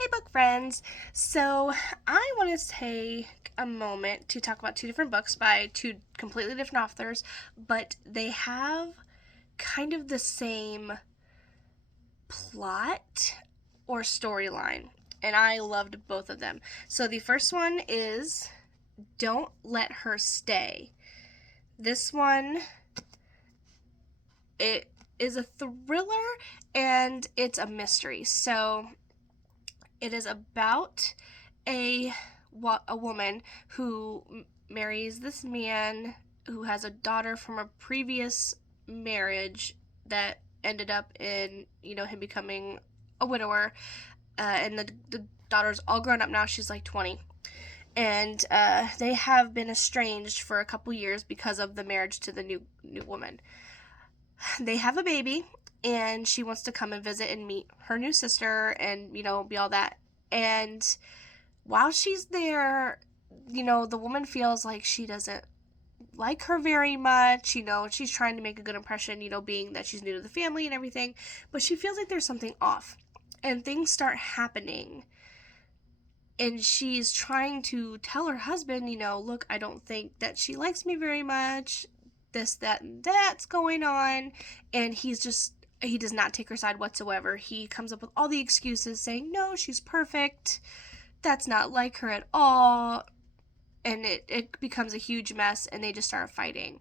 Hey, book friends. So, I want to take a moment to talk about two different books by two completely different authors, but they have kind of the same plot or storyline, and I loved both of them. So, the first one is Don't Let Her Stay. This one, it is a thriller and it's a mystery. So, it is about a a woman who marries this man who has a daughter from a previous marriage that ended up in him becoming a widower, and the daughter's all grown up now. She's like 20, and they have been estranged for a couple years because of the marriage to the new woman. They have a baby, and she wants to come and visit and meet her new sister and be all that. And while she's there, the woman feels like she doesn't like her very much. She's trying to make a good impression, being that she's new to the family and everything, but she feels like there's something off. And things start happening. And she's trying to tell her husband, look, I don't think that she likes me very much. This, that, and that's going on. And he does not take her side whatsoever. He comes up with all the excuses saying, no, she's perfect. That's not like her at all. And it becomes a huge mess, and they just start fighting.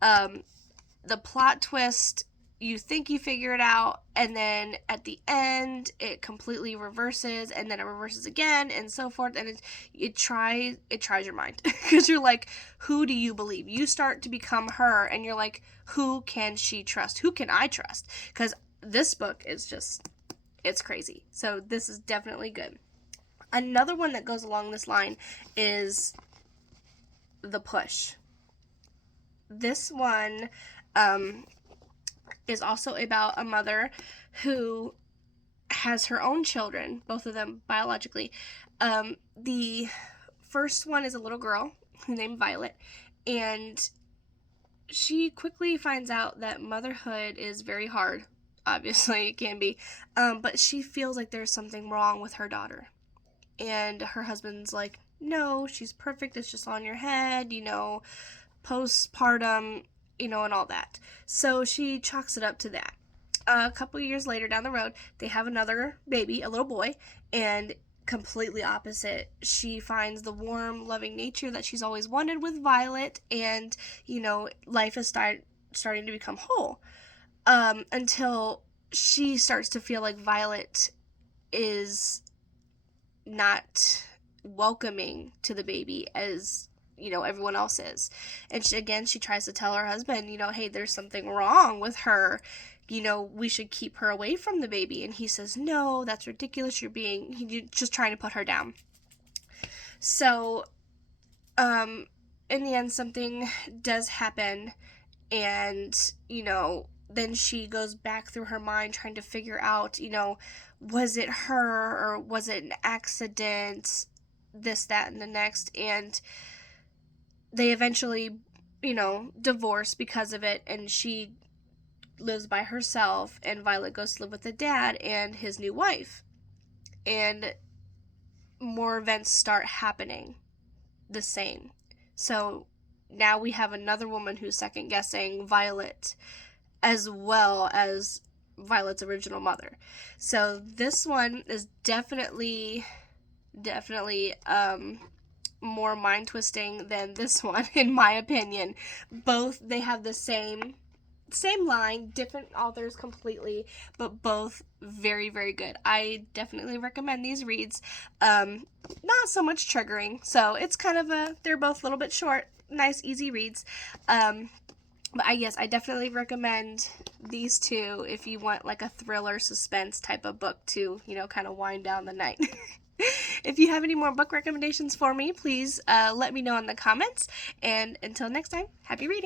The plot twist, you think you figure it out, and then at the end it completely reverses, and then it reverses again, and so forth. And it tries your mind because you're like, who do you believe? You start to become her, and you're like, who can she trust? Who can I trust? Because this book is just, it's crazy. So this is definitely good. Another one that goes along this line is The Push. This one is also about a mother who has her own children, both of them biologically. The first one is a little girl named Violet, and she quickly finds out that motherhood is very hard. Obviously, it can be, but she feels like there's something wrong with her daughter. And her husband's like, no, she's perfect, it's just on your head, postpartum, and all that. So she chalks it up to that. A couple years later down the road, they have another baby, a little boy, and completely opposite. She finds the warm, loving nature that she's always wanted with Violet, and, life is starting to become whole. Until she starts to feel like Violet is not welcoming to the baby as everyone else is. And she tries to tell her husband, hey, there's something wrong with her, we should keep her away from the baby. And he says, no, that's ridiculous, you're just trying to put her down. So in the end, something does happen, and then she goes back through her mind trying to figure out, was it her or was it an accident, this, that, and the next. And they eventually, divorce because of it, and she lives by herself, and Violet goes to live with the dad and his new wife. And more events start happening the same. So now we have another woman who's second guessing Violet as well as Violet's original mother. So this one is definitely more mind twisting than this one, in my opinion. Both, they have the same line, different authors completely, but both very, very good. I definitely recommend these reads. Not so much triggering, so it's kind of they're both a little bit short, nice, easy reads. But I definitely recommend these two if you want like a thriller suspense type of book to, kind of wind down the night. If you have any more book recommendations for me, please let me know in the comments. And until next time, happy reading.